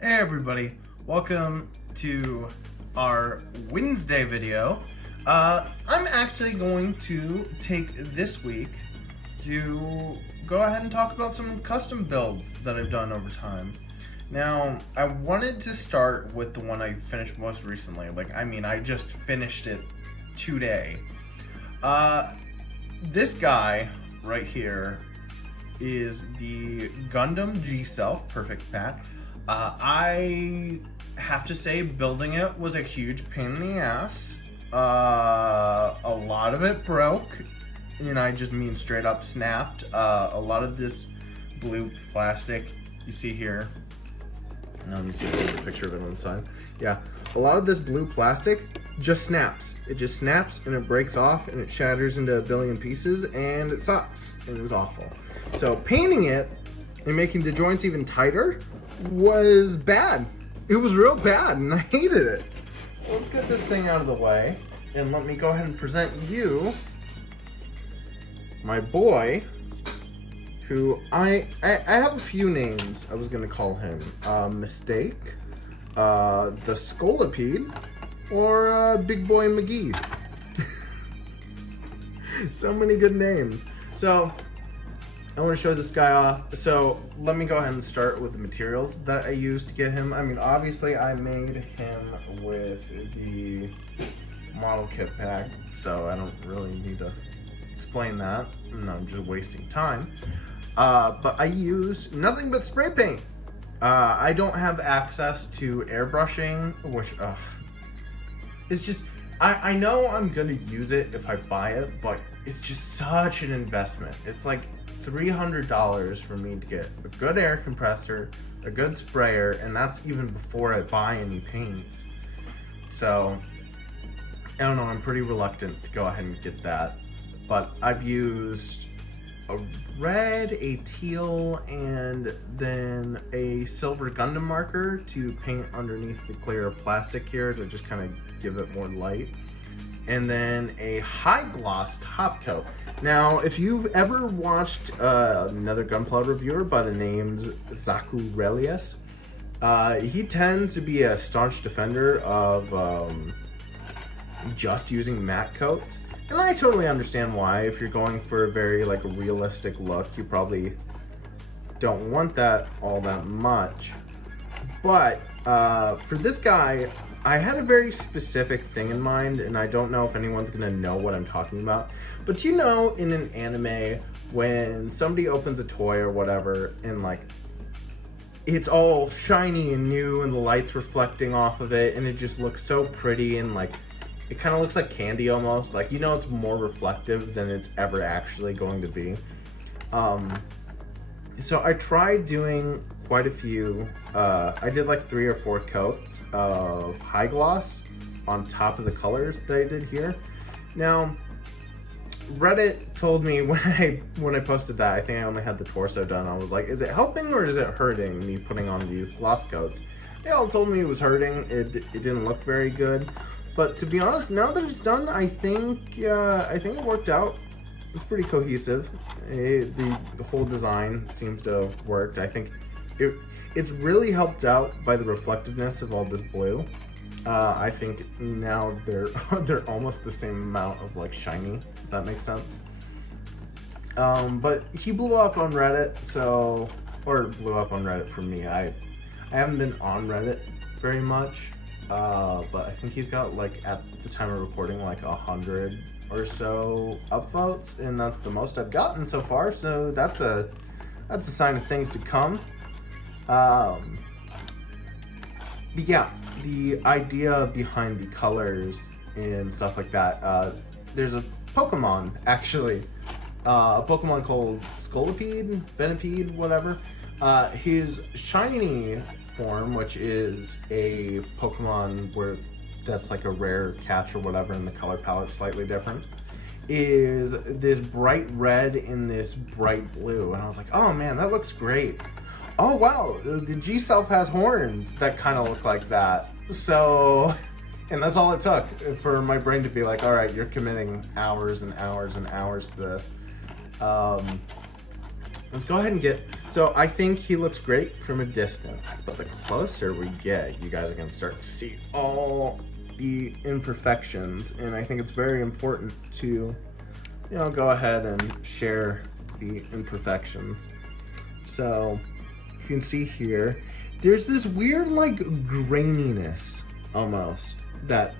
Hey everybody, welcome to our Wednesday video. I'm actually going to take this week to go ahead and talk about some custom builds that I've done over time. Now, I wanted to start with the one I finished most recently. I just finished it today. This guy right here is the Gundam G-Self Perfect Pack. I have to say building it was a huge pain in the ass. A lot of it broke, and I just mean straight up snapped. A lot of this blue plastic you see here, let me see if there's a picture of it on the side. Yeah, a lot of this blue plastic just snaps. It just snaps and it breaks off and it shatters into a billion pieces and it sucks and it was awful. So painting it and making the joints even tighter was bad. It was real bad and I hated it. So let's get this thing out of the way and let me go ahead and present you my boy, who I have a few names I was gonna call him. Mistake, the Scolipede, or Big Boy McGee. So many good names. So I want to show this guy off. So let me go ahead and start with the materials that I used to get him. I mean, obviously I made him with the model kit pack, so I don't really need to explain that. No, I'm just wasting time. But I used nothing but spray paint. I don't have access to airbrushing, which it's just, I know I'm gonna use it if I buy it, but it's just such an investment. It's like $300 for me to get a good air compressor, a good sprayer, and that's even before I buy any paints. So I don't know, I'm pretty reluctant to go ahead and get that. But I've used a red, a teal, and then a silver Gundam marker to paint underneath the clear plastic here to just kind of give it more light. And then a high gloss top coat. Now, if you've ever watched another Gunpla reviewer by the name Zaku Relius, he tends to be a staunch defender of just using matte coats. And I totally understand why. If you're going for a very realistic look, you probably don't want that all that much. But for this guy, I had a very specific thing in mind, and I don't know if anyone's gonna know what I'm talking about. But you know, in an anime, when somebody opens a toy or whatever, and it's all shiny and new, and the light's reflecting off of it, and it just looks so pretty, and it kind of looks like candy almost. You know, it's more reflective than it's ever actually going to be. So I tried doing quite a few. I did 3 or 4 coats of high gloss on top of the colors that I did here. Now, Reddit told me when I posted that, I think I only had the torso done. I was like, is it helping or is it hurting me putting on these gloss coats? They all told me it was hurting. It didn't look very good. But to be honest, now that it's done, I think it worked out. It's pretty cohesive. The whole design seems to have worked. I think it's really helped out by the reflectiveness of all this blue. I think now they're almost the same amount of shiny, if that makes sense. But he blew up on Reddit, or blew up on Reddit for me. I haven't been on Reddit very much. But I think he's got at the time of recording 100 or so upvotes, and that's the most I've gotten so far, so that's a sign of things to come. But yeah, the idea behind the colors and stuff like that, there's a Pokemon actually, a Pokemon called Scolipede, Venipede, whatever. His shiny form, which is a Pokemon that's a rare catch or whatever, and the color palette's slightly different, is this bright red and this bright blue. And I was like, oh man, that looks great. Oh wow, the G-Self has horns that kind of look like that. So, and that's all it took for my brain to be like, all right, you're committing hours and hours and hours to this. let's go ahead and get, so I think he looks great from a distance, but the closer we get, you guys are going to start to see all the imperfections, and I think it's very important to, you know, go ahead and share the imperfections. So you can see here, there's this weird like graininess almost that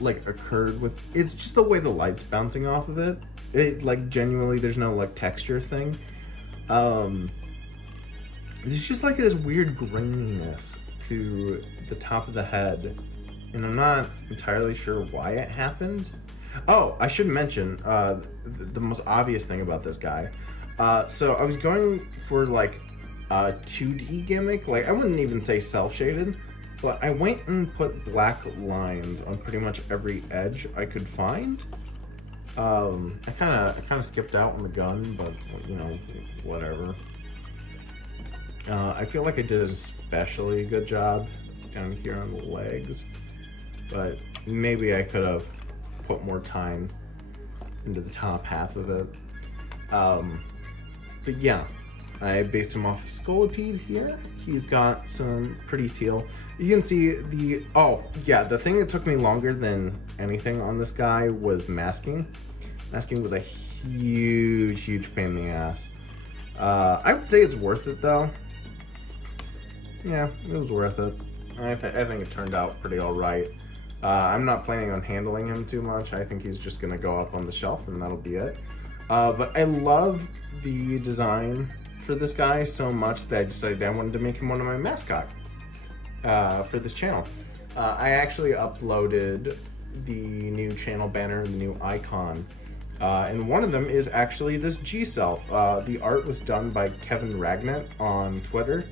like occurred with, it's just the way the light's bouncing off of it. It like genuinely, there's no like texture thing. There's just like this weird graininess to the top of the head, and I'm not entirely sure why it happened. Oh, I should mention the most obvious thing about this guy. So I was going for like a 2D gimmick, like I wouldn't even say self-shaded, but I went and put black lines on pretty much every edge I could find. I kind of skipped out on the gun, but you know, whatever. I feel like I did an especially good job down here on the legs, but maybe I could have put more time into the top half of it. But yeah, I based him off of Scolipede here. He's got some pretty teal. You can see the, oh yeah, the thing that took me longer than anything on this guy was masking. Masking was a huge pain in the ass. I would say it's worth it though. Yeah, it was worth it. I think it turned out pretty alright. I'm not planning on handling him too much. I think he's just gonna go up on the shelf and that'll be it. But I love the design for this guy so much that I decided I wanted to make him one of my mascots for this channel. I actually uploaded the new channel banner and the new icon. And one of them is actually this G-Self. The art was done by Kevin Ragnet on Twitter.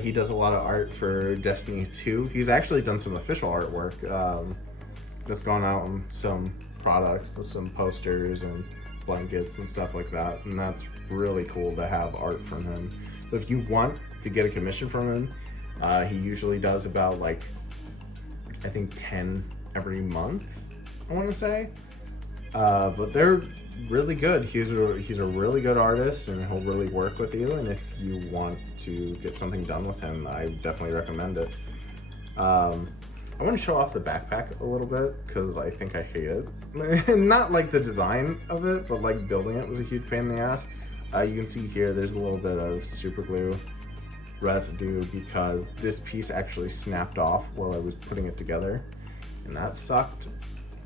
He does a lot of art for Destiny 2. He's actually done some official artwork that's gone out on some products, some posters and blankets and stuff like that. And that's really cool to have art from him. So if you want to get a commission from him, he usually does about like, I think 10 every month, I want to say. But they're really good. He's a really good artist, and he'll really work with you. And if you want to get something done with him, I definitely recommend it. I want to show off the backpack a little bit because I think I hate it. Not like the design of it, but like building it was a huge pain in the ass. You can see here there's a little bit of super glue residue because this piece actually snapped off while I was putting it together, and that sucked.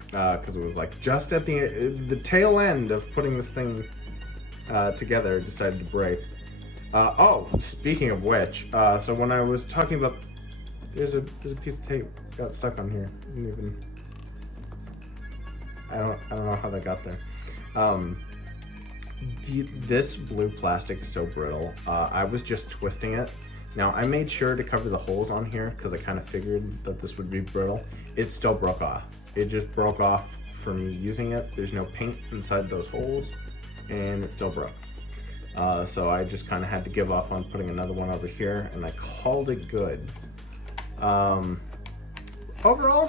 Because it was like just at the tail end of putting this thing together, it decided to break. Oh, speaking of which, so when I was talking about, there's a piece of tape got stuck on here. I don't know how that got there. This blue plastic is so brittle. I was just twisting it. Now I made sure to cover the holes on here because I kind of figured that this would be brittle. It still broke off. It just broke off from me using it. There's no paint inside those holes, and it still broke. So I just kind of had to give up on putting another one over here, and I called it good. Overall,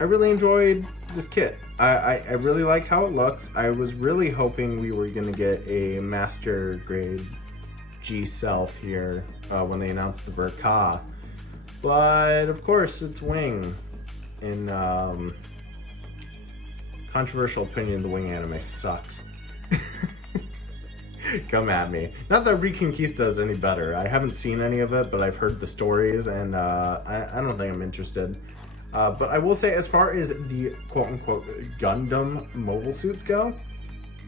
I really enjoyed this kit. I really like how it looks. I was really hoping we were going to get a master grade G-Self here when they announced the Verka, but of course it's Wing. In controversial opinion, the Wing anime sucks. Come at me. Not that Reconquista is any better. I haven't seen any of it, but I've heard the stories, and I don't think I'm interested. But I will say, as far as the quote-unquote Gundam mobile suits go,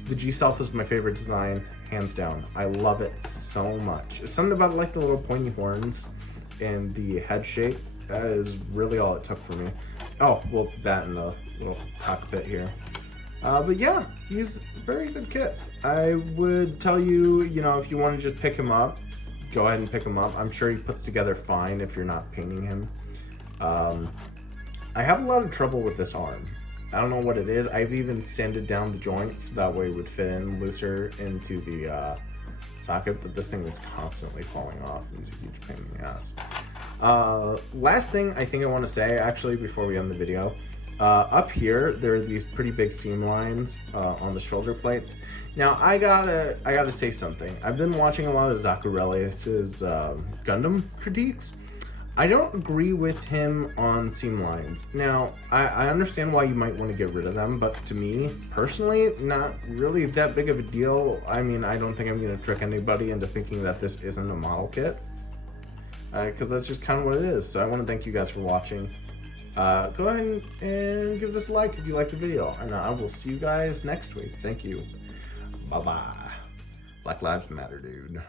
the G-Self is my favorite design, hands down. I love it so much. It's something about like the little pointy horns and the head shape. That is really all it took for me. Oh, well, that and the little cockpit here. But yeah, he's a very good kit. I would tell you, you know, if you want to just pick him up, go ahead and pick him up. I'm sure he puts together fine if you're not painting him. I have a lot of trouble with this arm. I don't know what it is. I've even sanded down the joints, that way it would fit in looser into the socket, but this thing is constantly falling off, and it's a huge pain in the ass. Last thing I think I want to say, actually, before we end the video, Up here, there are these pretty big seam lines on the shoulder plates. Now, I gotta say something. I've been watching a lot of Zacharelius's Gundam critiques. I don't agree with him on seam lines. Now, I understand why you might want to get rid of them, but to me, personally, not really that big of a deal. I mean, I don't think I'm going to trick anybody into thinking that this isn't a model kit, because that's just kind of what it is. So I want to thank you guys for watching. Go ahead and give this a like if you liked the video, and I will see you guys next week. Thank you. Bye-bye. Black Lives Matter, dude.